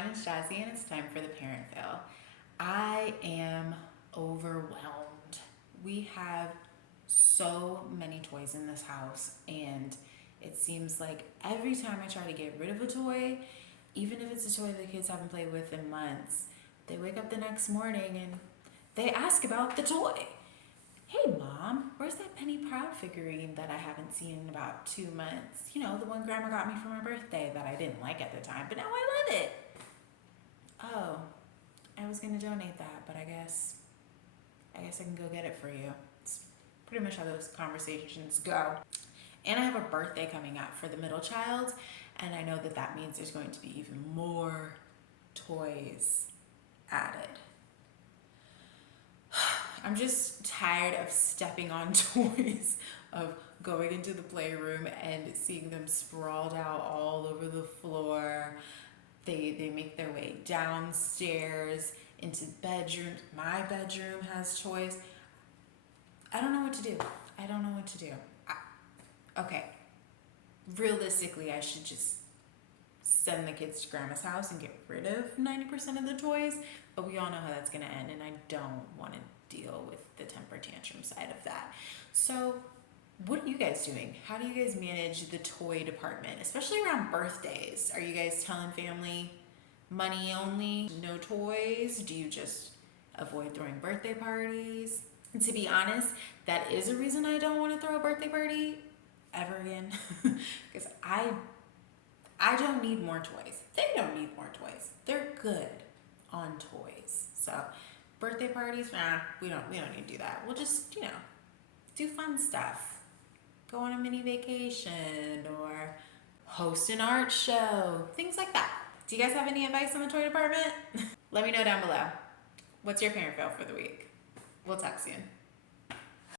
My name's Jazzy and it's time for the parent fail. I am overwhelmed. We have so many toys in this house, and it seems like every time I try to get rid of a toy, even if it's a toy the kids haven't played with in months, they wake up the next morning and they ask about the toy. Hey mom, where's that Penny Proud figurine that I haven't seen in about 2 months? You know, the one grandma got me for my birthday that I didn't like at the time, but now I love it. Oh, I was gonna donate that, but I guess I can go get it for you. It's pretty much how those conversations go. And I have a birthday coming up for the middle child, and I know that that means there's going to be even more toys added. I'm just tired of stepping on toys, of going into the playroom and seeing them sprawled out all over the floor. They make their way downstairs into bedrooms. My bedroom has toys. I don't know what to do. Okay, realistically, I should just send the kids to grandma's house and get rid of 90% of the toys, but we all know how that's going to end, and I don't want to deal with the temper tantrum side of that. So what are you guys doing? How do you guys manage the toy department, especially around birthdays? Are you guys telling family money only, no toys? Do you just avoid throwing birthday parties? And to be honest, that is a reason I don't want to throw a birthday party ever again, because I don't need more toys. They don't need more toys. They're good on toys. So birthday parties, we don't need to do that. We'll just, do fun stuff. Go on a mini vacation or host an art show, things like that. Do you guys have any advice on the toy department? Let me know down below. What's your parent fail for the week? We'll talk soon.